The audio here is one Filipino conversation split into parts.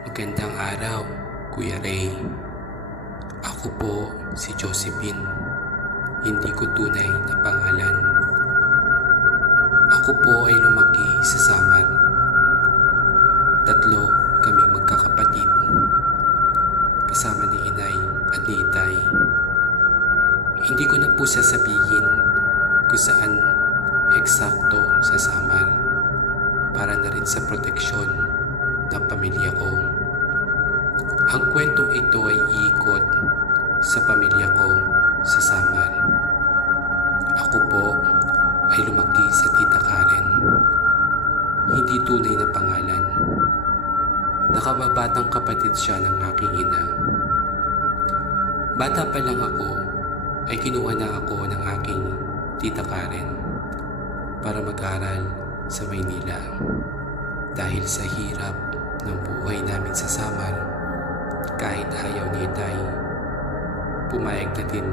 Magandang araw, Kuya Ray. Ako po si Josephine. Hindi ko tunay na pangalan. Ako po ay lumaki sa Samar. Tatlo kaming magkakapatid, kasama ni Inay at ni Itay. Hindi ko na po sasabihin kung saan eksakto sa Samar para na rin sa proteksyon ng pamilya ko. Ang kwentong ito ay iikot sa pamilya ko sa Samar. Ako po ay lumaki sa Tita Karen. Hindi tunay na pangalan. Nakababatang kapatid siya ng aking ina. Bata pa lang ako ay kinuha na ako ng aking Tita Karen para mag-aral sa Maynila. Dahil sa hirap ng buhay namin sa Samar, kahit ayaw ni Itay, pumayag na din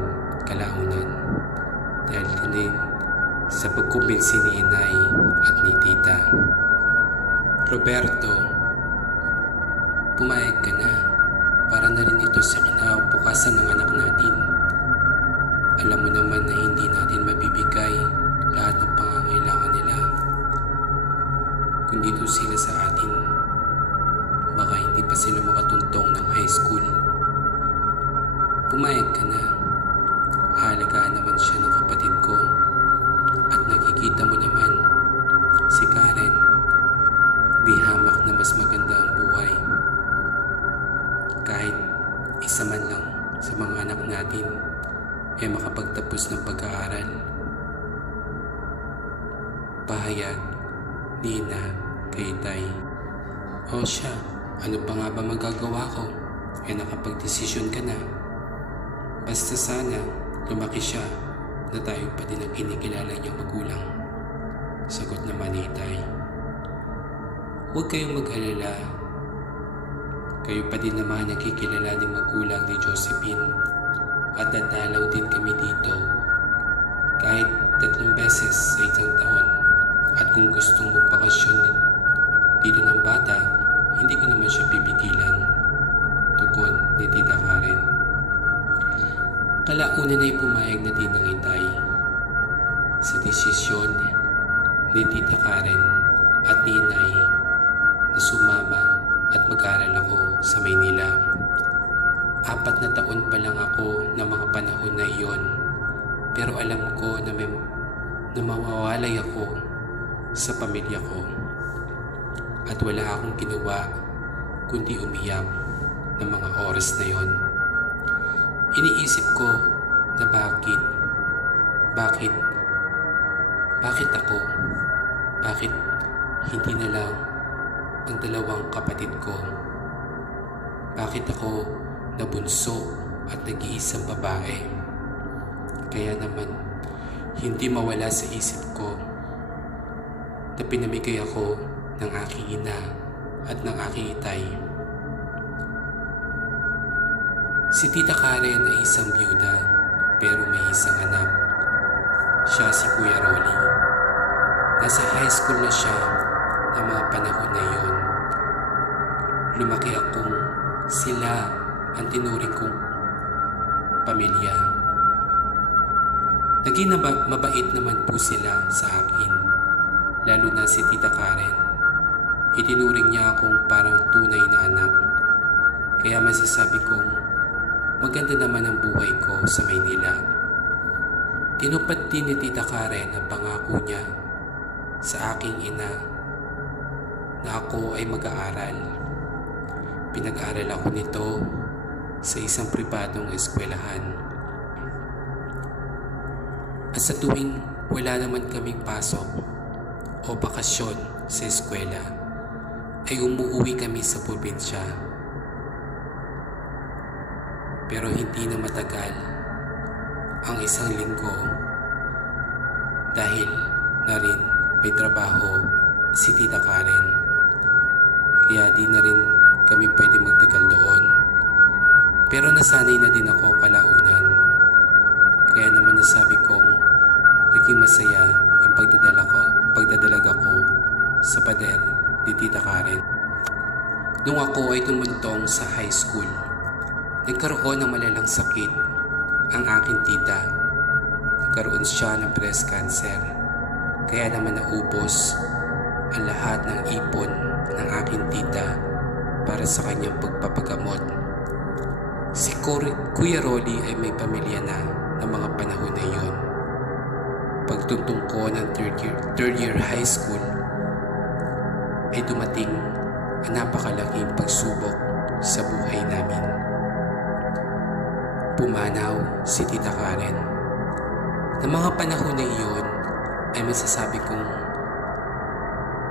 kalaunan dahil din sa pagkumbinsi ni Inay at ni Tita. Roberto, pumayag ka na para na rin ito sa kinabukasan ng anak natin. Alam mo naman na hindi natin mabibigay lahat ng pangangailangan nila. Kung dito sila sa atin, baka hindi pa sila makatuntong ng high school. Pumayag ka na. Aalagaan naman siya ng kapatid ko. At nakikita mo naman, si Karen, di hamak na mas maganda ang buhay. Kahit isa man lang sa mga anak natin ay makapagtapos ng pag-aaral. Pahayag ni Ina kay Itay. O siya, ano pa nga ba magagawa ko? Nakapag-desisyon ka na. Basta sana lumaki siya na tayo pa din ang kinikilala niyang magulang. Sagot naman ni Itay. Huwag kayong mag-alala. Kayo pa din naman nakikilala ng magulang ni Josephine at dadalaw din kami dito kahit 3 beses sa isang taon. At kung gustong magbakasyon dito ng bata, hindi ko naman siya pipigilan. Tugon ni Tita Karen. Kalaunan ay pumayag na din ng Itay sa desisyon ni Tita Karen at ni Inay na sumama at mag-aral ako sa Maynila. 4 na taon pa lang ako ng mga panahon na iyon, pero alam ko na mawawalay ako sa pamilya ko at wala akong ginawa kundi umiyak ng mga oras na yon. Iniisip ko na bakit ako? Bakit hindi na lang ang 2 kapatid ko? Bakit ako nabunso at nag-iisang babae? Kaya naman hindi mawala sa isip ko na pinamigay ako ng aking ina at ng aking Itay. Si Tita Karen ay isang byuda pero may isang anak. Siya si Kuya Rolly. Nasa high school na siya ng mga panahon na iyon. Lumaki akong sila ang tinuri kong pamilya. Naging mabait naman po sila sa akin, lalo na si Tita Karen. Itinuring niya akong parang tunay na anak. Kaya masasabi kong maganda naman ang buhay ko sa Maynila. Tinupad din ni Tita Karen ang pangako niya sa aking ina na ako ay mag-aaral. Pinag-aaral ako nito sa isang pribadong eskwelahan. At sa tuwing wala naman kaming pasok o bakasyon sa eskwela, ay umuwi kami sa probinsya. Pero hindi na matagal ang 1 linggo dahil na rin may trabaho si Tita Karen. Kaya di na rin kami pwede magtagal doon. Pero nasanay na din ako kalaunan. Kaya naman nasabi kong naging masaya ang pagdadalaga ko sa pader ni Tita Karen. Nung ako ay tumuntong sa high school, nagkaroon ng malalang sakit ang aking tita. Nagkaroon siya ng breast cancer. Kaya naman naubos ang lahat ng ipon ng aking tita para sa kanyang pagpapagamot. Si Kuya Rolly ay may pamilya na ng mga panahon na iyon. Pagtuntong ko ng third year high school ay dumating ang napakalaking pagsubok sa buhay namin. Pumanaw si Tita Karen. Ng mga panahon na iyon ay masasabi kong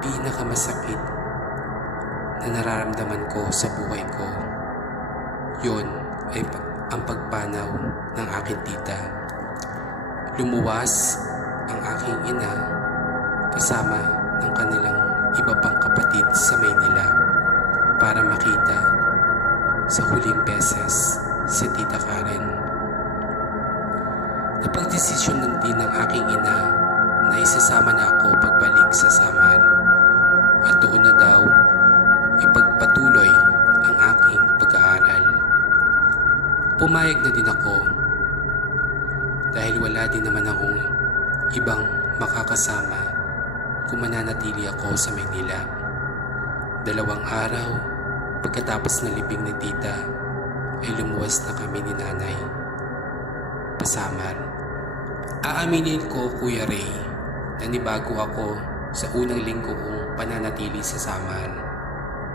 pinakamasakit na nararamdaman ko sa buhay ko. Yun ay ang pagpanaw ng aking tita. Lumuwas ang aking ina kasama ng kanilang iba pang kapatid sa Maynila para makita sa huling beses si Tita Karen. Napagdesisyon ng din ng aking ina na isasama na ako pagbalik sa Samar at doon na daw ipagpatuloy ang aking pag-aaral. Pumayag na din ako dahil wala din naman akong ibang makakasama kung mananatili ako sa Maynila. 2 araw pagkatapos na libing ni tita ay lumuwas na kami ni nanay pasamar. Aaminin ko, Kuya Ray, na nibago ako sa unang linggo kong pananatili sa Samar.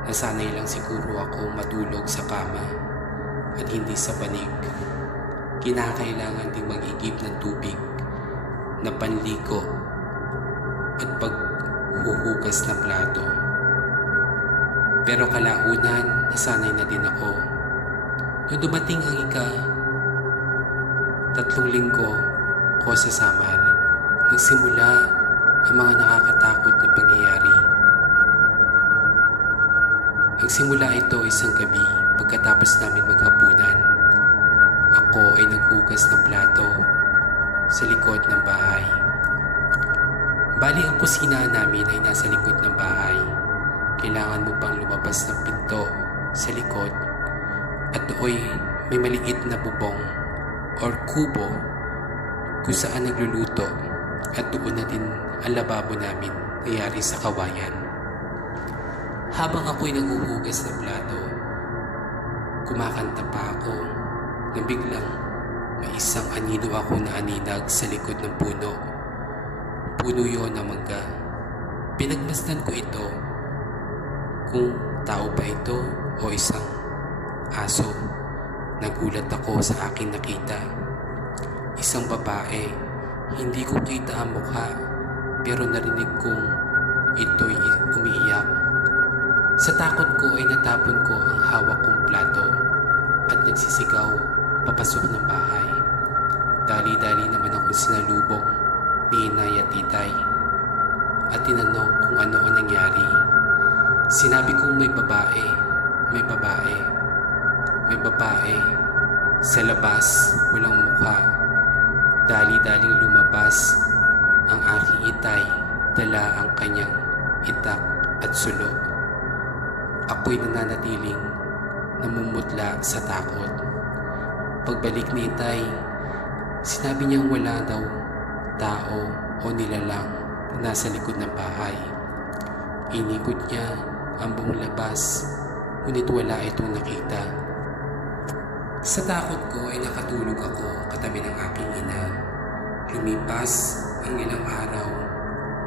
Nasanay lang siguro ako matulog sa kama at hindi sa panig. Kinakailangan ding mag-igib ng tubig na panligo at paghuhugas ng plato. Pero kalaunan, nasanay na din ako. Nung dumating ang 3 linggo ko sa Samar, nagsimula ang mga nakakatakot na pangyayari. Nagsimula ito isang gabi pagkatapos namin maghapunan. Ako ay naghugas ng plato sa likod ng bahay. Bali ang kusina namin ay nasa likod ng bahay. Kailangan mo pang lumabas ng pinto sa likod at doon may maliit na bubong or kubo kung saan nagluluto at doon na din ang lababo namin nangyari sa kawayan. Habang ako'y naghuhugas ng plato, kumakanta pa ako na biglang may isang anino ako na aninag sa likod ng puno. Puno yon ng mangga. Pinagmasdan ko ito kung tao ba ito o isang aso. Nagulat ako sa aking nakita. Isang babae, hindi ko kita ang mukha pero narinig kong ito'y umiiyak. Sa takot ko ay natapon ko ang hawak kong plato at nagsisigaw papasok ng bahay. Dali-dali naman akong sinalubong ni inay at titay at tinanong kung ano ang nangyari. Sinabi kong may babae sa labas, walang mukha. Dali-daling lumabas ang aking itay, dala ang kanyang itak at sulok. Ako'y nananatiling namumutla sa takot. Pagbalik ni itay, sinabi niyang wala daw tao o nilalang na nasa likod ng bahay. Inikot niya ang buong labas, ngunit wala itong nakita. Sa takot ko ay nakatulog ako katabi ng aking ina. Lumipas ang ilang araw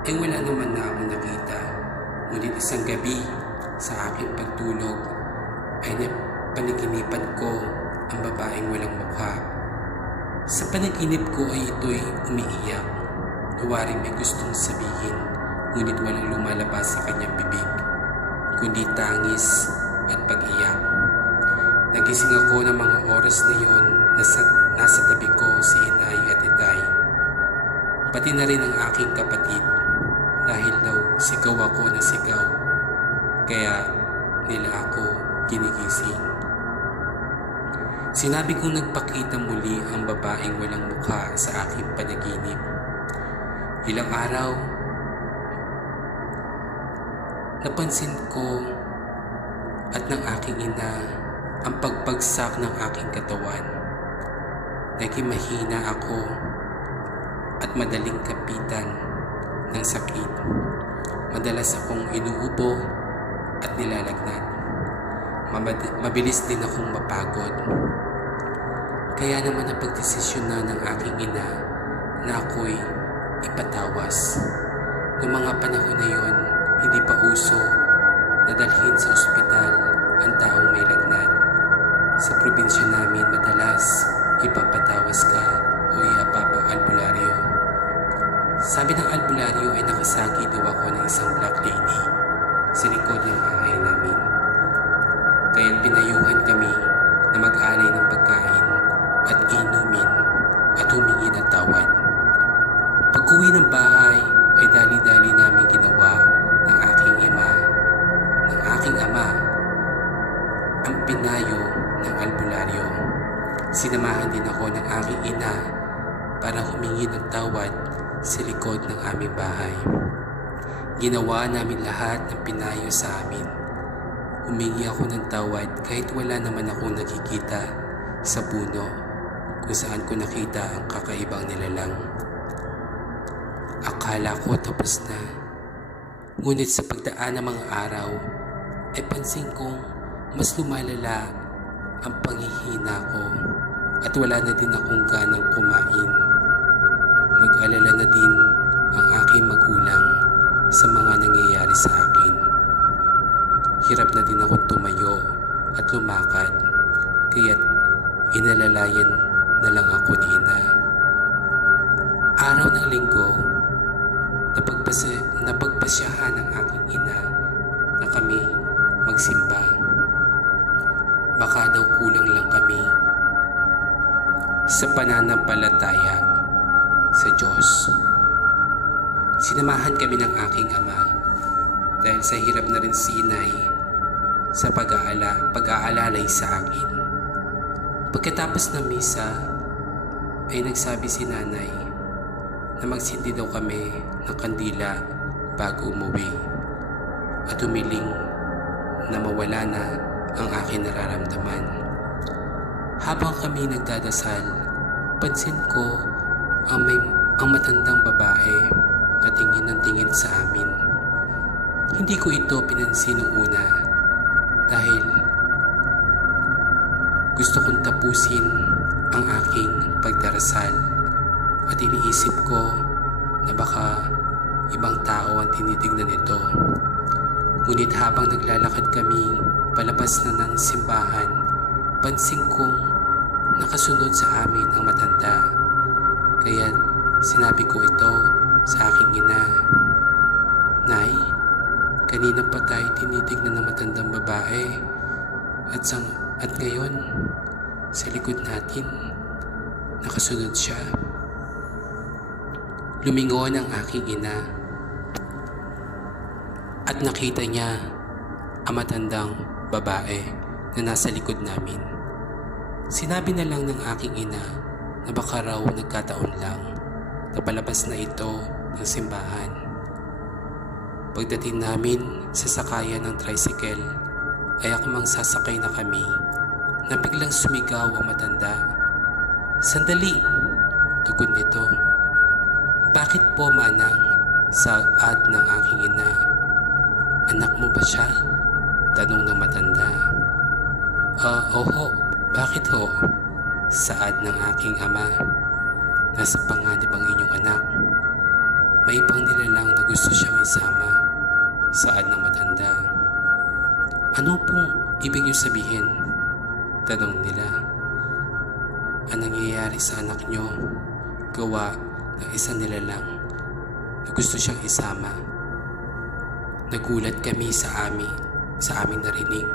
ay wala naman na akong nakita. Ngunit isang gabi sa aking pagtulog ay napanaginipan ko ang babaeng walang mukha. Sa panaginip ko ay ito'y umiiyak. Nawaring may gustong sabihin, ngunit walang lumalabas sa kanyang bibig, kundi tangis at pag-iyak. Nagising ako ng mga oras na yon nasa tabi ko si inay at itay. Pati na rin ang aking kapatid dahil daw sigaw ako na sigaw. Kaya nila ako ginigising. Sinabi kong nagpakita muli ang babaeng walang mukha sa aking panaginip. Ilang araw, napansin ko at ng aking ina ang pagbagsak ng aking katawan. Naging mahina ako at madaling kapitan ng sakit. Madalas akong inuubo at nilalagnat. Mabilis din akong mapagod. Kaya naman napagdesisyon na ng aking ina na ako'y ipatawas. Noong mga panahon na yon, hindi pa uso na dalhin sa ospital ang taong may lagnat. Sa probinsya namin madalas ipapatawas ka o albularyo. Sabi ng albularyo ay nakasagi daw ako ng isang black lady sa likod ng bahay namin. Kaya't pinayuhan kami na mag-alay ng pagkain at inumin at humingi ng tawad. Pag-uwi ng bahay ay dali-dali namin ginawa ng aking ama ang pinayo ng albularyo. Sinamahan din ako ng aking ina para humingi ng tawad sa likod ng aming bahay. Ginawa namin lahat ng pinayo sa amin. Humingi ako ng tawad kahit wala naman akong nakikita sa puno kung saan ko nakita ang kakaibang nilalang. Akala ko tapos na. Ngunit sa pagdaan ng mga araw ay pansin kong mas lumalala ang panghihina ko at wala na din akong ganang kumain. Nag-alala na din ang aking magulang sa mga nangyayari sa akin. Hirap na din akong tumayo at lumakad, kaya't inalalayan na lang ako ni ina. Araw ng linggo, napagpasyahan ng aking ina na kami magsimba. Baka daw kulang lang kami sa pananampalataya sa Diyos. Sinamahan kami ng aking ama dahil sa hirap na rin si inay sa pag-aalalay sa akin. Pagkatapos ng misa ay nagsabi si nanay na magsindi daw kami ng kandila bago umuwi at humiling na mawala na ang aking nararamdaman. Habang kami nagdadasal, pansin ko ang matandang babae na tingin ng tingin sa amin. Hindi ko ito pinansin noong una dahil gusto kong tapusin ang aking pagdarasal at iniisip ko na baka ibang tao ang tinitignan nito. Ngunit habang naglalakad kami palabas na ng simbahan, pansin kong nakasunod sa amin ang matanda. Kaya sinabi ko ito sa aking ina, "Nay, kanina pa tayo tinitignan ng matandang babae at ngayon sa likod natin nakasunod siya." Lumingon ang aking ina at nakita niya ang matandang babae na nasa likod namin. Sinabi na lang ng aking ina na baka raw nagkataon lang na palabas na ito ng simbahan. Pagdating namin sa sakayan ng tricycle ay ako mang sasakay na kami na biglang sumigaw ang matanda. "Sandali!" Tugon nito. "Bakit po, manang?" Saad ng aking ina. "Anak mo ba siya?" Tanong ng matanda. Oho, bakit ho?" Saad ng aking ama. "Nasa panganib ang inyong anak. May ibang nilalang na gusto siyang isama." Saad ng matanda. "Ano pong ibig niyo sabihin?" Tanong nila. "Ang nangyayari sa anak niyo, gawa ng isang nilalang na gusto siyang isama." Nagulat kami sa aming narinig.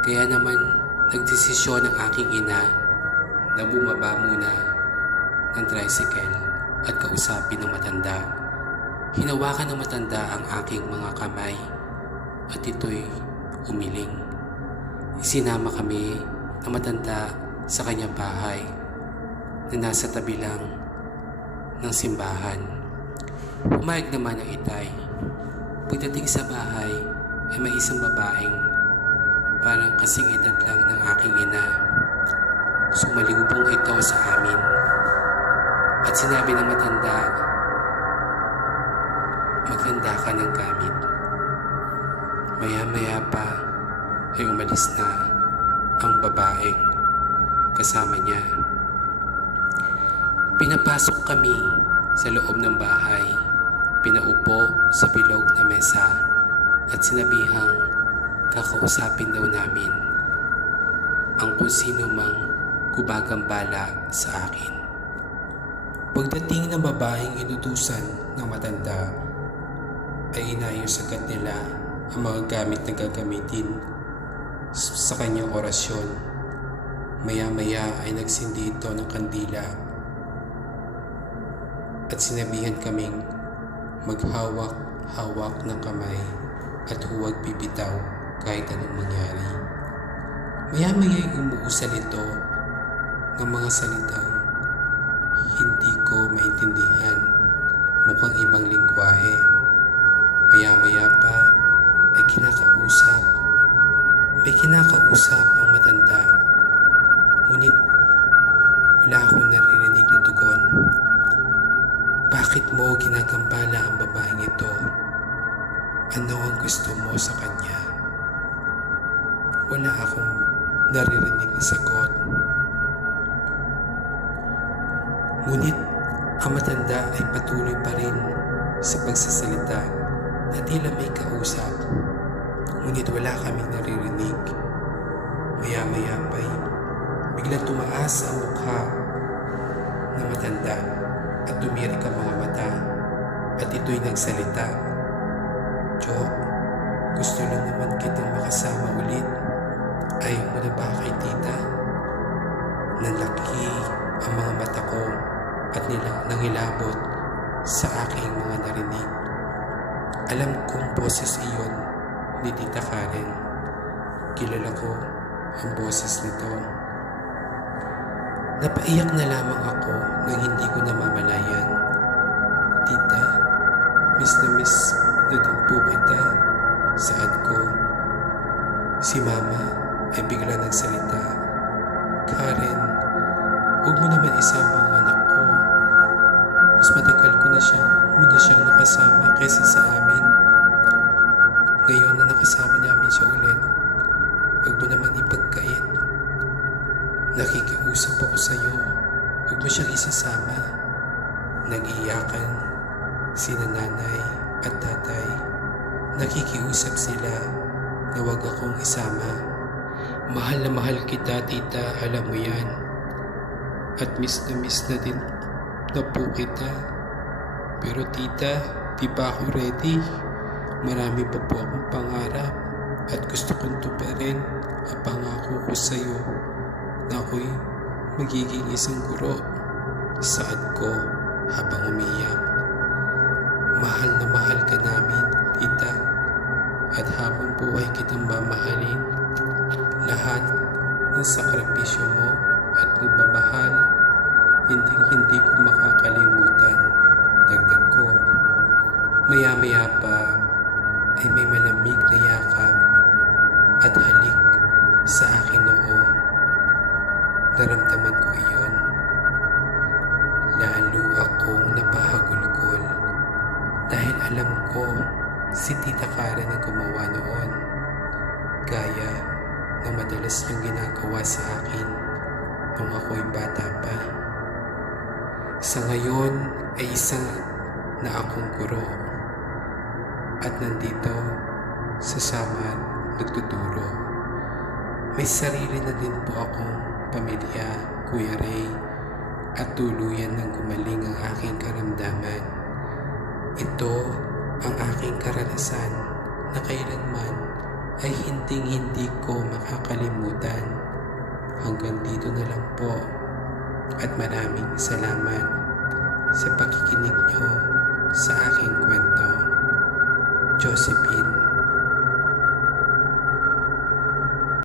Kaya naman nagdesisyon ang aking ina na bumaba muna ng tricycle at kausapin ng matanda. Hinawakan ng matanda ang aking mga kamay at ito'y umiling. Isinama kami ng matanda sa kanyang bahay na nasa tabi lang ng simbahan. Pumayag naman ang itay. Pagdating sa bahay ay may isang babaeng parang kasing edad lang ng aking ina. Sumalubong ito sa amin at sinabi ng matanda, "Maghanda ka ng gamit." Maya-maya pa ay umalis na ang babaeng kasama niya. Pinapasok kami sa loob ng bahay, pinaupo sa bilog na mesa at sinabihang kakausapin daw namin ang kung sino mang gumagambala sa akin. Pagdating ng babaeng inutusan ng matanda ay inayos agad nila ang mga gamit na gagamitin sa kanyang orasyon. Maya-maya ay nagsindi ito ng kandila at sinabihan kaming maghawak-hawak ng kamay at huwag bibitaw kahit anong mangyari. Maya-maya ay umuusal ito ng mga salitang hindi ko maintindihan, mukhang ibang lingwahe. Maya-maya pa ay may kinakausap ang matanda, ngunit wala akong naririnig na tugon. Bakit mo ginagambala ang babaeng ito? Ano ang gusto mo sa kanya? Wala akong naririnig na sagot. Ngunit ang matanda ay patuloy pa rin sa pagsasalita na tila may kausap. Ngunit wala kaming naririnig. Maya-maya pa'y biglang tumaas ang mukha ng matanda at tumirik ang mga mata at ito'y nagsalita. "Jo, gusto lang naman kitang makasama ulit. Ayaw mo na ba kay tita?" Nanlaki ang mga mata ko at nangilabot sa aking mga narinig. Alam kong boses iyon ni Tita Karen. Kilala ko ang boses nito. Napaiyak na lamang ako nang hindi ko namamalayan. "Tita, miss na din po kita," saad ko. Si Mama ay bigla nagsalita, "Karen, huwag mo naman isama ang anak ko. Mas matagal ko na siyang nakasama kaysa sa amin. Ngayon na nakasama namin siya ulit, huwag mo naman ipagkait. Nakikiusap ako sa iyo, huwag mo siyang isasama." Nag-iiyakan sina nanay at tatay. Nakikiusap sila na huwag akong isama. "Mahal na mahal kita, tita, alam mo yan. At miss na din na po kita. Pero tita, di pa ako ready. Marami pa po akong pangarap at gusto kong tuparin ang pangako ko sa iyo na ako'y magiging isang guro," saad ko habang umiyak. "Mahal na mahal ka namin, tita, at habang buhay kitang mamahalin. Lahat ng sakripisyo mo at pagmamahal, hindi ko makakalimutan," dagdag ko. Maya-maya pa ay may malamig na yakap at halik sa aking noo. Naramdaman ko iyon. Lalo akong napahagulgol dahil alam ko si Tita Karen ang gumawa noon, gaya ng madalas niyang ginagawa sa akin nung ako'y bata pa. Sa ngayon ay isang na akong guro at nandito sa Samar nagtuturo. May sarili na din po akong pamilya, Kuya Ray, at tuluyan ng gumaling ang aking karamdaman. Ito ang aking karanasan na kailanman ay hindi ko makakalimutan. Hanggang dito na lang po at maraming salamat sa pakikinig nyo sa aking kwento. Josephine.